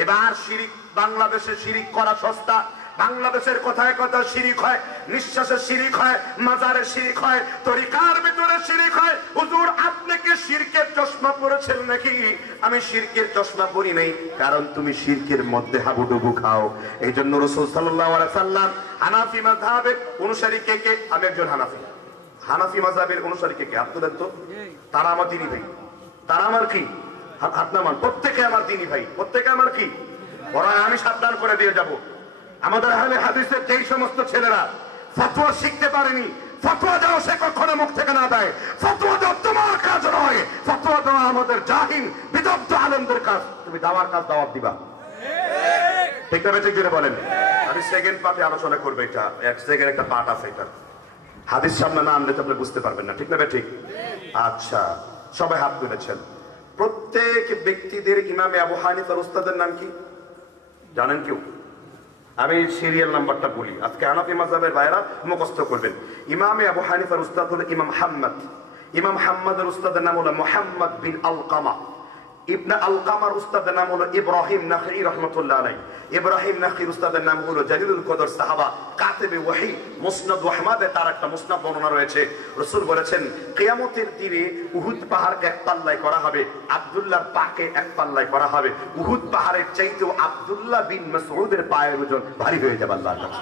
এবার শিরিক, বাংলাদেশে শিরিক করা সস্তা। বাংলাদেশের কথায় কথা শিরিক হয়, নিঃশ্বাসে শিরিক হয়, মাজারে শিরিক হয়, তরিকার ভিতরে শিরিক হয়। হুজুর আপনি কি শিরকের চশমা পরেছেন নাকি? আমি শিরকের চশমা পরি নাই, কারণ তুমি শিরকের মধ্যে হাবুডুবু খাও। এই জন্য রাসূল সাল্লাল্লাহু আলাইহি সাল্লাম হানাফি মাযহাবের অনুসারী কে কে? আমি একজন হানাফি। হানাফি মাযহাবের অনুসারী কে কে? আপনি দেন তো। তারা আমার দিনী ভাই, তারা আমার কি? হাত নামান। প্রত্যেকে আমার দিনী ভাই, প্রত্যেকে আমার কি? ওরা আমি সাবধান করে দিয়ে যাব। আমাদের আহলে হাদিসের যেই সমস্ত ছেলেরা ফতোয়া শিখতে পারেনি, ফতোয়া দেওয়া সে কখনো মুখ থেকে না দেয়। ফতোয়া দেওয়া তোমার কাজ নয়, ফতোয়া দেওয়া আমাদের জাহিল বিদগ্ধ আলেমদের কাজ। তুমি দাওয়ার কাজ দাওয়াত দিবা, ঠিক না? ঠিক জুড়ে বলেন। আমি সেকেন্ড পার্টে আলোচনা করবো, এটা এক সেকেন্ড একটা পার্ট আছে, এটা হাদিস সামনে না আনলে তো আপনি বুঝতে পারবেন না, ঠিক না? ঠিক। আচ্ছা, সবাই হাত তুলেছেন। প্রত্যেক ব্যক্তিদের ইমামে আবু হানিফার উস্তাদের নাম কি জানেন কেউ? আমি সিরিয়াল নাম্বারটা বলি, আজকে হানাফি মাযহাবের ভাইরা মুখস্থ করবেন। ইমামে আবু হানিফার উস্তাদ হলো ইমাম হাম্মাদ। ইমাম হাম্মাদের উস্তাদের নাম হলো মুহাম্মদ বিন আলকামা। ইবনে আলকামার উস্তাদের নাম হলো ইব্রাহিম নাখঈ রাহমাতুল্লাহ আলাইহি। ইব্রাহিম নাখঈর উস্তাদের নাম হলো জালিলুল কদর সাহাবা, কাতিবে ওয়াহী। মুসনাদ আহমদে তার একটা মুসনাদ বর্ণনা রয়েছে। রাসূল বলেছেন কিয়ামতের দিনে উহুদ পাহাড়কে এক পাল্লায় করা হবে, আব্দুল্লাহর পাকে এক পাল্লায় করা হবে। উহুদ পাহাড়ের চাইতেও আব্দুল্লাহ বিন মাসউদের পায়ের ওজন ভারী হয়ে যাবে আল্লাহর কাছে।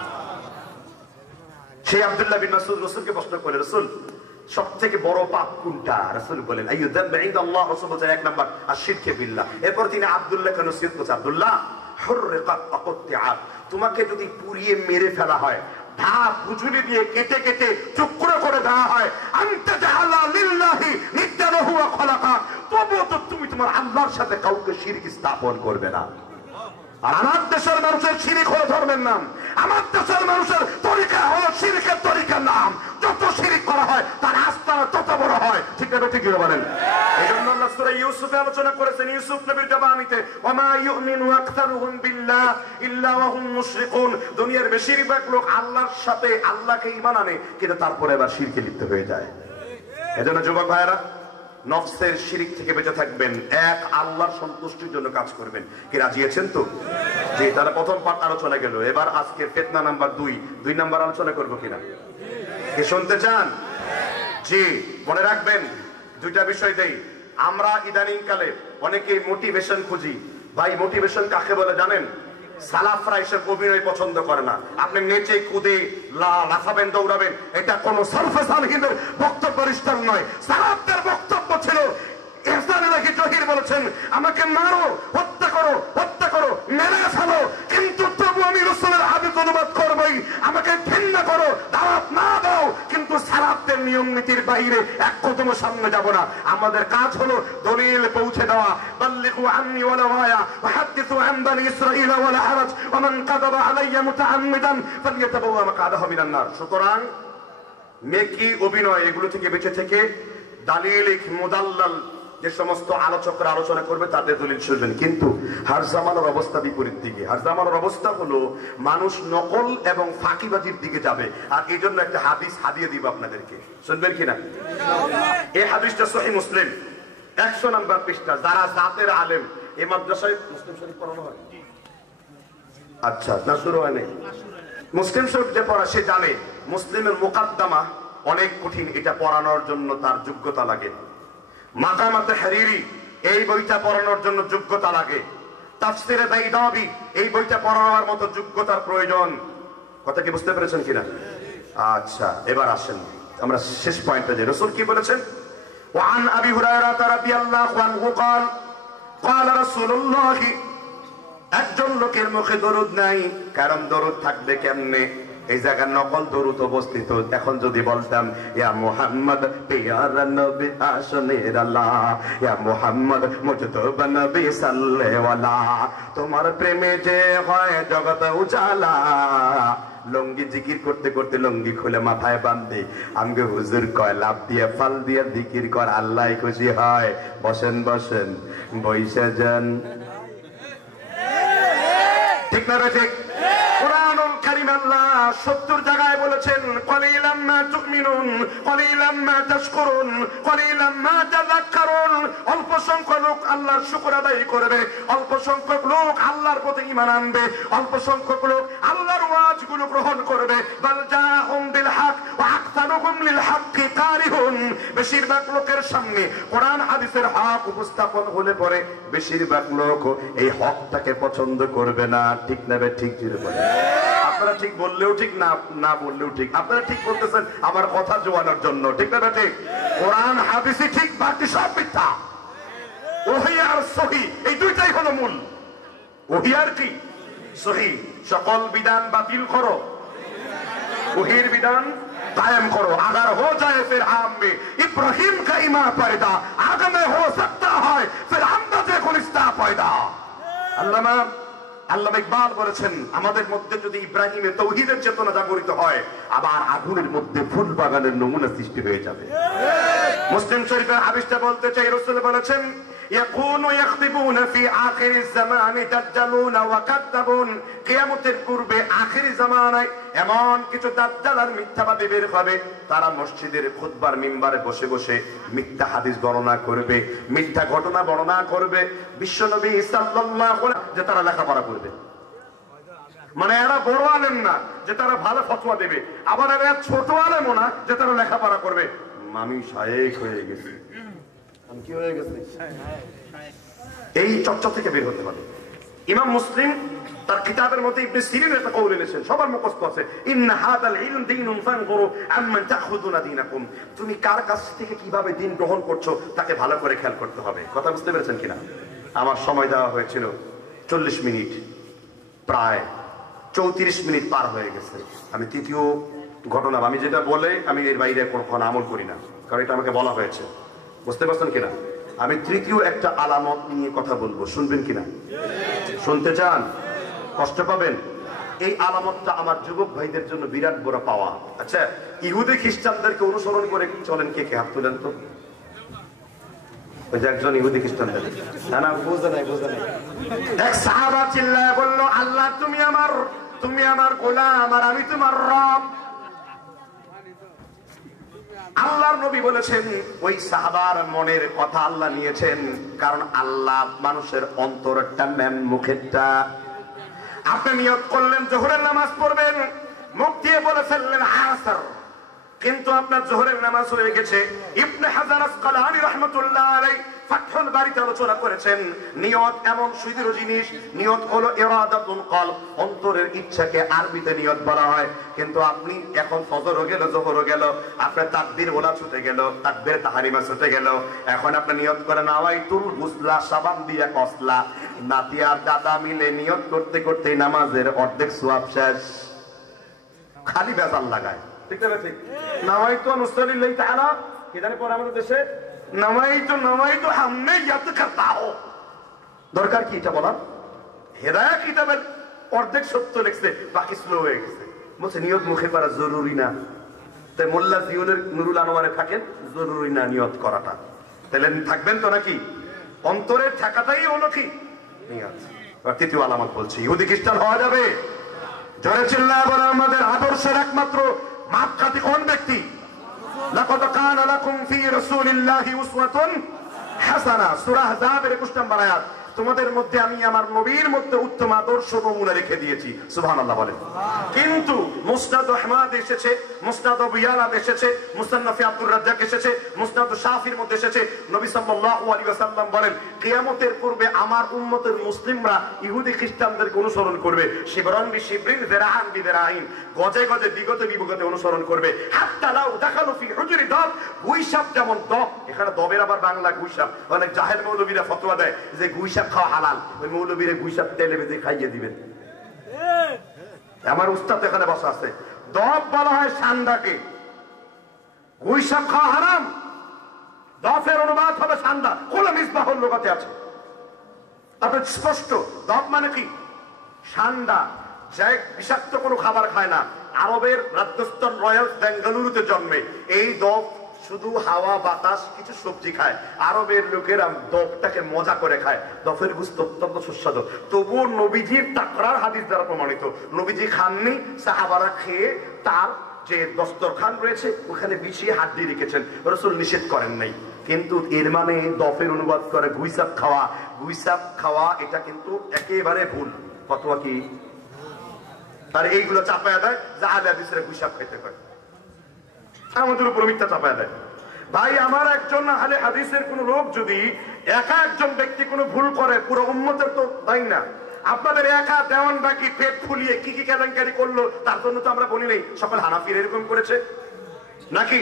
সেই আব্দুল্লাহ বিন মাসউদ রাসূলকে প্রশ্ন করে, রাসূল সবথেকে বড় পাপ কোনটা? রাসূল বলেন আইয়ু যামবি ইনদাল্লাহ। রাসূল বলেন এক নাম্বার আশরিকু বিল্লাহ। এরপর তিনি আব্দুল্লাহকে নসিহত করছেন, আব্দুল্লাহ হুররিকাত আকুত্তিআত, তোমাকে যদি পুড়িয়ে মেরে ফেলা হয়, ধাপ বুঝুলি দিয়ে কেটে কেটে টুকরো করে দেওয়া হয়, আনতা জাআলা লিল্লাহি নিদ্দান হুয়া খালাকা, তবুও তো তুমি তোমার আল্লাহর সাথে কাউকে শিরক স্থাপন করবে না। আর আমার দেশের মানুষের শিরিক হলো ধর্মের নাম, আমার দেশের মানুষের তরিকা হলো শিরকের তরিকার নাম। যত শিরিক করা হয় তার আস্থানা তত বড় হয়, ঠিক না? ঠিক বলেন। এই জন্য আল্লাহ সূরা ইউসুফে আলোচনা করেছেন, ইউসুফ নবীর জবানিতে ওয়ামা ইউমিনু আকতারুহুম বিল্লাহ ইল্লা ওয়া হুম মুশরিকুন। দুনিয়ার বেশিরভাগ লোক আল্লাহর সাথে আল্লাহকে ঈমান আনে, কিন্তু তারপরে আবার শিরকে লিপ্ত হয়ে যায়। এজন্য যুবক ভাইরা নফসের শিরিক থেকে বেঁচে থাকবেন, এক আল্লাহর সন্তুষ্টির জন্য কাজ করবেন। কি রাজি আছেন তো? জি, তাহলে প্রথম পার্ট আলোচনা গেল। এবার আজকে ফিতনা নাম্বার 2 নাম্বার আলোচনা করব কিনা? কি শুনতে চান? জি, মনে রাখবেন দুইটা বিষয় দেই। আমরা ইদানিং কালে অনেকেই মোটিভেশন খুঁজি। ভাই মোটিভেশন কাকে বলে জানেন? সালাফরা এসব অভিনয় পছন্দ করে না। আপনি নেচে কুদে লাফাবেন, দৌড়াবেন, এটা কোন সালফে সালেহিনের বক্তব্যের স্টাইল নয়। সালাফদের বক্তব্য ছিল, ইহসান আলাইহি জহির বলেছেন আমাকে মারো, হত্যা করো, হত্যা করো, মেরে ফেলো, কিন্তু তবু আমি রাসূলের হাদিস অনুবাদ করবই। আমাকে ঘৃণা করো, দাওয়াত না দাও, কিন্তু সালাফদের নিয়ম নীতির বাইরে এক কদম সামনে যাব না। আমাদের কাজ হলো দলিল পৌঁছে দেওয়া। বাল্লিগু আন্নি ওয়ালা আয়া ওয়া হাদিসু আন বানি ইসরাঈল ওয়ালা হারাজ ওয়া মান কাযাবা আলাইয়া মুতাআম্মিদান ফালইয়াতাবাওয়া মাকআদাহু মিনান নার। সুতরাং নেকি, অভিনয় এগুলো থেকে বেঁচে থেকে দালিলিক মুদাল্লাল যে সমস্ত আলোচকরা আলোচনা করবে তাদের দলিল শুনবেন। কিন্তু হার জামানার অবস্থা বিপরীত দিকে। হার জামানার অবস্থা হলো মানুষ নকল এবং ফাঁকিবাজির দিকে যাবে। আর এই জন্য একটা হাদিস হাদিয়ে দিব আপনাদেরকে, শুনবেন কিনা? এই হাদিসটা সহিহ মুসলিম 100 নম্বর পৃষ্ঠা। যারা জাতের আলেম, এই মাদ্রাসায় মুসলিম শরীফ পড়ানো হয়? আচ্ছা, না শুরু হয় নাই। মুসলিম শরীফ যে পড়া সে জানে মুসলিমের মুকাদ্দামা অনেক কঠিন, এটা পড়ানোর জন্য তার যোগ্যতা লাগে। মাকামাতে হারিরি এই বইটা পড়ানোর জন্য যোগ্যতা লাগে। তাফসিরে বাইদাবি, এই বইটা পড়ার মতো যোগ্যতার প্রয়োজন। কথা কি বুঝতে পেরেছেন কিনা? আচ্ছা, এবার আসেন আমরা শেষ পয়েন্টে যাই। রাসূল কি বলেছেন? ওয়ান আবি হুরায়রা রাদিয়াল্লাহু আনহু قال قال رسول الله, একজন লোকের মুখে দরুদ নাই, কারণ দরুদ থাকবে কেমনে? এই জায়গার নকল দরুদ অবস্থিত। এখন যদি বলতাম ইয়া মুহাম্মদ পিয়ারা নবী আসনের আল্লাহ, ইয়া মুহাম্মদ মুজতবা নবী সাল্লাল্লাহু আলাইহি, তোমার প্রেমে যে হয় জগৎ উজালা, লঙ্গি জিকির করতে করতে লঙ্গি খুলে মাথায় বাঁধে, আমগে হুজুর কয় লাভ দিয়ে ফাল দিয়ে জিকির কর, আল্লাহ খুশি হয়। বসেন বসেন, বইসা যান। ঠিক না ঠিক? কুরআনুল কারীম আল্লাহ 70 জায়গায় বলেছেন কলিলাম মা তুমিনুন কলিলাম মা তাশকুরুন কলিলাম মা তাযাক্কারুন। অল্প সংখ্যক লোক আল্লাহর শুকর আদায় করবে, অল্প সংখ্যক লোক আল্লাহর প্রতি ঈমান আনবে, অল্প সংখ্যক লোক আল্লাহর ওয়াজগুলো গ্রহণ করবে। বাল জাহুম বিল হক ওয়া আকতারুহুম লিল হককি কারিহুন। বেশিরভাগ লোকের সামনে কোরআন হাদিসের হক উপস্থাপন হলে পরে বেশিরভাগ লোক এই হকটাকে পছন্দ করবে না। ঠিক না বে ঠিক? জিরে বলে আপনারা ঠিক বললেও ঠিক, না না বললেও ঠিক। আপনারা ঠিক করতেছেন আমার কথা জোয়ানোর জন্য। ঠিক না বে ঠিক? কোরআন হাদিসই ঠিক, বাকি সব মিথ্যা। ওহী আর সহি এই দুইটাই হলো মূল। ওহী আর কি? সহি। সকল বিধান বাতিল করো, ওহীর বিধান कायम करो। अगर हो जाए फिर हम में इब्राहिम का ईमान पैदा, आगे में हो सकता है फिर हमदे खुलिस्ता पैदा। আল্লামা ইকবাল বলেছেন আমাদের মধ্যে যদি ইব্রাহিমের তাওহীদের চেতনা জাগরিত হয়, আবার আগুনের মধ্যে ফুল বাগানের নমুনা সৃষ্টি হয়ে যাবে। মুসলিম শরীফের হাদিসটা বলতে চাই, রাসূল বলেছেন ইয়াকুনু ইয়াখতিবুনা ফি আখিরিজ জামানি দাজ্জালুন ওয়া কাযাবুন। কিয়ামতের পূর্বে আখিরি জামানায় এমন কিছু দাজ্জাল আর মিথ্যাবাদী বের হবে, তারা মসজিদের খুতবার মিম্বারে বসে বসে মিথ্যা হাদিস বর্ণনা করবে, মিথ্যা ঘটনা বর্ণনা করবে। বিশ্বনবী সাল্লাল্লাহু আলাইহি যে তারা লেখাপড়া করবে, মানে এরা বড় আলেম না যে তারা ভালো ফতোয়া দেবে, আবার এরা ছোট আলেমও না যে তারা লেখাপড়া করবে। আমি শায়েখ হয়ে গেছি, আমি কি হয়ে গেছি, এই চর্চা থেকে বের হতে হবে। ইমাম মুসলিম তার কিতাবের মধ্যে ইবনে সিরিন একটা কওল এনেছেন, সবার মুখস্থ আছে, ইন্না হাদাল ইলম দীনুন ফানজুরু আম্মান তাখুযুনা দীনাকুম। তুমি কার কাছ থেকে কিভাবে দ্বীন গ্রহণ করছো তাকে ভালো করে খেয়াল করতে হবে। কথা বুঝতে পেরেছেন কিনা? আমার সময় দেওয়া হয়েছিল 40 মিনিট, প্রায় 34 মিনিট পার হয়ে গেছে। আমি তৃতীয় ঘটনা, আমি যেটা বলে আমি এর বাইরে কোনো আমল করি না, কারণ এটা আমাকে বলা হয়েছে। বুঝতে পারছেন কিনা? আমি তৃতীয় একটা আলামত নিয়ে কথা বলবো, শুনবেন কিনা? শুনতে চান? কষ্ট পাবেন? এই আলামতটা আমার যুবক ভাইদের জন্য বিরাট বড় পাওয়া। আচ্ছা, ইহুদি খ্রিস্টানদেরকে অনুসরণ করে চলেন কে কে? হাত তুলেন তো। ওই যে একজন ইহুদি খ্রিস্টানদের, না না বুঝে নাই, বুঝে নাই। এক সাহাবা চিল্লায় বলল, আল্লাহ তুমি আমার গোলাম আর আমি তোমার রব। আল্লাহর নবী বলেছেন ওই সাহাবার মনের কথা আল্লাহ নিয়েছেন, কারণ আল্লাহ মানুষের অন্তরটা নেন, মুখেরটা। আপনি নিয়ত করলেন জোহরের নামাজ পড়বেন, মুখ দিয়ে বলে ফেললেন আসর, কিন্তু আপনার জোহরের নামাজ হয়ে গেছে। ইবনে হাজার আসকালানি রাহমাতুল্লাহ আলাইহি ফাতহুল বারীতে আলোচনা করেছেন, নিয়ত এমন সুদৃঢ় জিনিস, নিয়ত হলো ইরাদাতুল কলব, অন্তরের ইচ্ছাকে আরবিতে নিয়ত বলা হয়। কিন্তু আপনি এখন ফজর হয়ে গেল, জোহর হয়ে গেল, আপনার তাকবীর ওলা ছুটে গেল, তাকবীর তাহরিমা ছুটে গেল, এখন আপনি নিয়ত করেন নাওয়াইতুল গুসলা সাবান দিয়া কসলা, নাতি আর দাদা মিলে নিয়ত করতে করতে নামাজের অর্ধেক সওয়াব শেষ। খালি বেজাল লাগায়। ঠিক না ঠিক? নাওয়াইতু নুসাল্লিল্লাহি তাআলা, কি জানে পরে আমাদের দেশে নাওয়াইতু হামনে ইয়াত করতা হো। দরকার কি এটা বলা? হেদায়েত কিতাবের অর্ধেক সত্য লিখছে, বাকি স্লো হয়ে গেছে। বলছে নিয়ত মুখে করা জরুরি না। তাই মোল্লা জিউলের নুরুল আনোয়ারে থাকেন, জরুরি না নিয়ত করাটা। তাহলে থাকবেন তো নাকি? অন্তরের থাকাটাই হলো কি নিয়ত। তৃতীয় আলামত বলছি, ইহুদি খ্রিস্টান হওয়া যাবে? জোরে চিল্লায় বলেন আমাদের আদর্শের একমাত্র মাপকাঠি কোন ব্যক্তি? লাকাদ কানা লাকুম ফি রাসূলিল্লাহি উসওয়াতুন হাসানাহ, সূরা আহজাবের 21 নম্বর আয়াত। তোমাদের মধ্যে আমি আমার নবীর মধ্যে উত্তম আদর্শ নমুনা রেখে দিয়েছি। সুবহানাল্লাহ বলেন। কিন্তু মুসনাদ আহমদ এসেছে, মুসনাদ আবু ইয়ালা এসেছে, মুসান্নাফে আব্দুর রাজ্জাক এসেছে, মুসনাদ শাফির মধ্যে এসেছে, নবী সাল্লাল্লাহু আলাইহি ওয়াসাল্লাম বলেন কিয়ামতের পূর্বে আমার উম্মতের মুসলিমরা ইহুদি খ্রিস্টানদেরকে অনুসরণ করবে, শিবরান বিশিবরিন যিরাআন বিযিরাইন, গজে গজে বিগতে বিগতে অনুসরণ করবে। হাত্তা লাউ দাখালু ফি হুজুরি দাব, গুইসাপ যেমন দব, এখানে দবের আবার বাংলা গুইসাপ। অনেক জাহেল মৌলবীরা ফতোয়া দেয় যে গুইসাপ খাওয়া হালাল, ওই মৌলবীরে গুইসাপ তেলে ভেজে খাইয়ে দিবেন। আমার উস্তাদ এখানে বসা আছে। দব বলা হয় সান্দাকে, গুইসাপ খাওয়া হারাম। দফের অনুবাদ হবে সান্দা, কোন মিসবাহুল লুগাতে আছে। তারপরে স্পষ্ট দব মানে কি? সান্দা, যে বিষাক্ত কোনো খাবার খায় না। আরবের রাজস্থান রয়্যাল বেঙ্গালুরুতে জন্মে এই দব শুধু হাওয়া বাতাস কিছু সবজি খায়। আরবের লোকেরা দবটাকে মজা করে খায়। দফের গুস্ত অত্যন্ত সুস্বাদু। তবুও নবীজির তাকরার হাদিস দ্বারা প্রমাণিত, নবীজি খাননি, সাহাবারা খেয়ে তার যে দস্তরখান রয়েছে ওখানে বিছিয়ে হাত দিয়ে রেখেছেন, রাসূল নিষেধ করেন নাই। কিন্তু এর মানে দফের অনুবাদ করে গুইসাপ খাওয়া। গুইসাপ খাওয়া এটা কিন্তু একেবারে ভুল। ফতোয়া কি? আর এইগুলো চাপায়া দেয় যে আহলে হাদিসরা গুইসাপ খেতে পারে, আমাদের উপর মিথ্যা চাপায়া দেয়। ভাই আমার একজন আহলে হাদিসের কোন লোক যদি একা একজন ব্যক্তি কোনো ভুল করে, পুরো উম্মতের তো দায়ী না। আপনাদের একা দেওয়ান বাকি পেট ফুলিয়ে কি কি কেলেঙ্কারি করলো তার জন্য তো আমরা বলি নাই সকল হানাফির এরকম করেছে নাকি?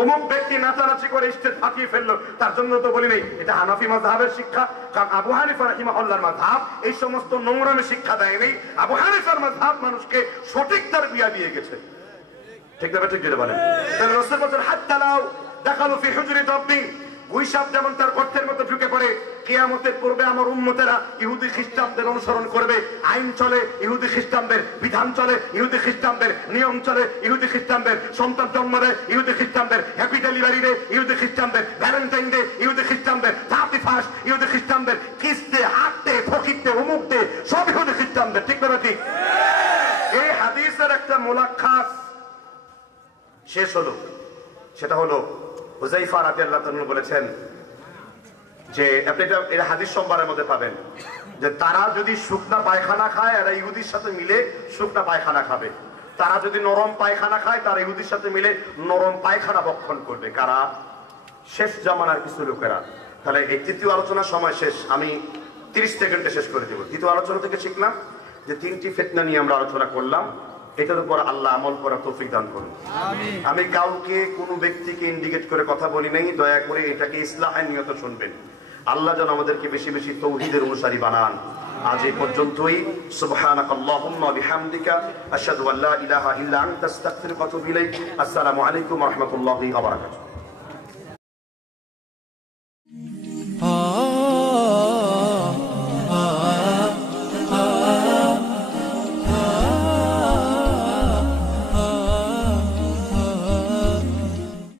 অমুক ব্যক্তি নাচানাচি করে স্টেজ ফাঁকিয়ে ফেললো তার জন্য তো বলি নাই এটা হানাফি মাযহাবের শিক্ষা। কারণ আবু হানিফা রাহিমাহুল্লাহর মাযহাব এই সমস্ত নোংরামে শিক্ষা দেয়নি। আবু হানিফার মাযহাব মানুষকে সঠিক তারবিয়া দিয়ে গেছে। ঠিক না? ঠিক যেটা বলেন। তাহলে রাসূল বলেন হাত্তা লাউ দাখালু ফি হুজরি দাব্বিন, গুইসাপ যেমন তার গর্তের মধ্যে ঢুকে পড়ে, কিয়ামতের পূর্বে আমার উম্মতেরা ইহুদি খ্রিস্টানদের অনুসরণ করবে। আইন চলে ইহুদি খ্রিস্টানদের, বিধান চলে ইহুদি খ্রিস্টানদের, নিয়ম চলে ইহুদি খ্রিস্টানদের, সন্তান জন্ম দেয় ইহুদি খ্রিস্টানদের, হ্যাপি ডেলিভারি ডে ইহুদি খ্রিস্টানদের, ভ্যালেন্টাইন ডে ইহুদি খ্রিস্টানদের, 31 ইহুদি খ্রিস্টানদের, কিস্তে হাঁটতে ফকিরতে অমুকতে সব ইহুদি খ্রিস্টানদের। ঠিক না ঠিক? এই হাদিসের একটা মুলাক্কাস শেষ হলো, সেটা হলো হুযায়ফা রাদিয়াল্লাহু তাআলা বলেছেন যে আপনি এটা হাদিস সোমবারের মধ্যে পাবেন যে তারা যদি শুকনা পায়খানা খায় এরা ইহুদির সাথে মিলে শুকনা পায়খানা খাবে, তারা যদি নরম পায়খানা খায় তারা ইহুদির সাথে মিলে নরম পায়খানা ভক্ষণ করবে। কারা? শেষ জামানার কিছু লোকেরা। তাহলে এই তৃতীয় আলোচনার সময় শেষ, আমি 30 সেকেন্ডে শেষ করে দেব। তৃতীয় আলোচনা থেকে শিখলাম যে 3টি ফিতনা নিয়ে আমরা আলোচনা করলাম। এটার উপর আল্লাহ আমল করার তৌফিক দান করুন। আমি কাউকে কোনো ব্যক্তিকে ইন্ডিকেট করে কথা বলি নাই, দয়া করে এটাকে ইসলাহের নিয়ত শুনবেন। আল্লাহ যেন আমাদেরকে বেশি বেশি তৌহিদের অনুসারী বানান। আজ এই পর্যন্তই। সুবহানাকাল্লাহুম্মা বিহামদিকা আশহাদু আল্লা ইলাহা ইল্লা আনতা আস্তাগফিরুকা ওয়া আতুবু ইলাইক। আসসালামু আলাইকুম ওয়া রাহমাতুল্লাহি ওয়া বারাকাতুহু।